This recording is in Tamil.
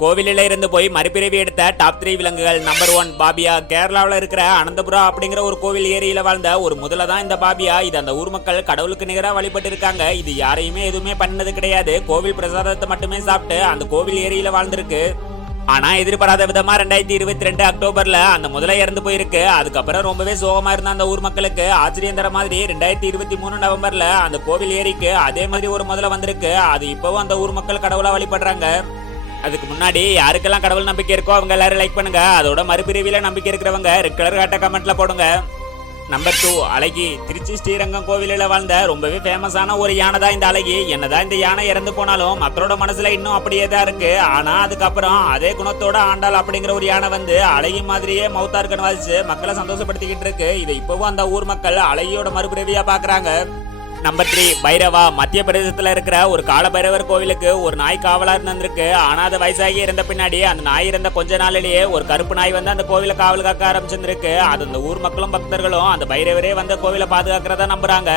கோவிலில இருந்து போய் மறுபிறவி எடுத்த டாப் 3 விலங்குகள். நம்பர் 1 பாபியா. கேரளாவில் இருக்கிற அனந்தபுரா அப்படிங்கிற ஒரு கோவில் ஏரியில வாழ்ந்த ஒரு முதல தான் இந்த பாபியா. இது அந்த ஊர் மக்கள் கடவுளுக்கு நிகரா வழிபட்டு இருக்காங்க. இது யாரையுமே எதுவுமே பண்ணது கிடையாது. கோவில் பிரசாதத்தை மட்டுமே சாப்பிட்டு அந்த கோவில் ஏரியில வாழ்ந்திருக்கு. ஆனா எதிர்பாராத விதமா 2022 அக்டோபர்ல அந்த முதல்ல இறந்து போயிருக்கு. அதுக்கப்புறம் ரொம்பவே சோகமா இருந்த அந்த ஊர் மக்களுக்கு ஆச்சரியம் தர மாதிரி 2023 நவம்பர்ல அந்த கோவில் ஏரிக்கு அதே மாதிரி ஒரு முதல்ல வந்திருக்கு. அது இப்பவும் அந்த ஊர் மக்கள் கடவுளா வழிபடுறாங்க. அதுக்கு முன்னாடி யாருக்கெல்லாம் கடவுள் நம்பிக்கை இருக்கோ அவங்க எல்லாரும் லைக் பண்ணுங்க. அதோட மறுபிரிவில நம்பிக்கை இருக்கிறவங்க ரெட் கலர் காட்ட கமெண்ட்ல போடுங்க. நம்பர் 2 அழகி. திருச்சி ஸ்ரீரங்கம் கோவிலில் வாழ்ந்த ரொம்பவே ஃபேமஸான ஒரு யானை தான் இந்த அழகி. என்னதான் இந்த யானை இறந்து போனாலும் மக்களோட மனசுல இன்னும் அப்படியே தான் இருக்கு. ஆனா அதுக்கப்புறம் அதே குணத்தோட ஆண்டாள் அப்படிங்கிற ஒரு யானை வந்து அழகி மாதிரியே மௌத்தார்கன் வாசிச்சு மக்களை சந்தோஷப்படுத்திக்கிட்டு இருக்கு. இதை இப்பவும் அந்த ஊர் மக்கள் அழகியோட மறுபிறவியா பாக்குறாங்க. நம்பர் 3 பைரவா. மத்திய பிரதேசத்துல இருக்கிற ஒரு கால பைரவர் கோவிலுக்கு ஒரு நாய் காவலா இருந்திருக்கு. ஆனா அது வயசாகி இருந்த பின்னாடி அந்த நாய் இருந்த கொஞ்ச நாளிலேயே ஒரு கருப்பு நாய் வந்து அந்த கோவிலை காவல் காக்க ஆரம்பிச்சிருக்கு. அது அந்த ஊர் மக்களும் பக்தர்களும் அந்த பைரவரே வந்து கோவிலை பாதுகாக்கிறதா நம்புறாங்க.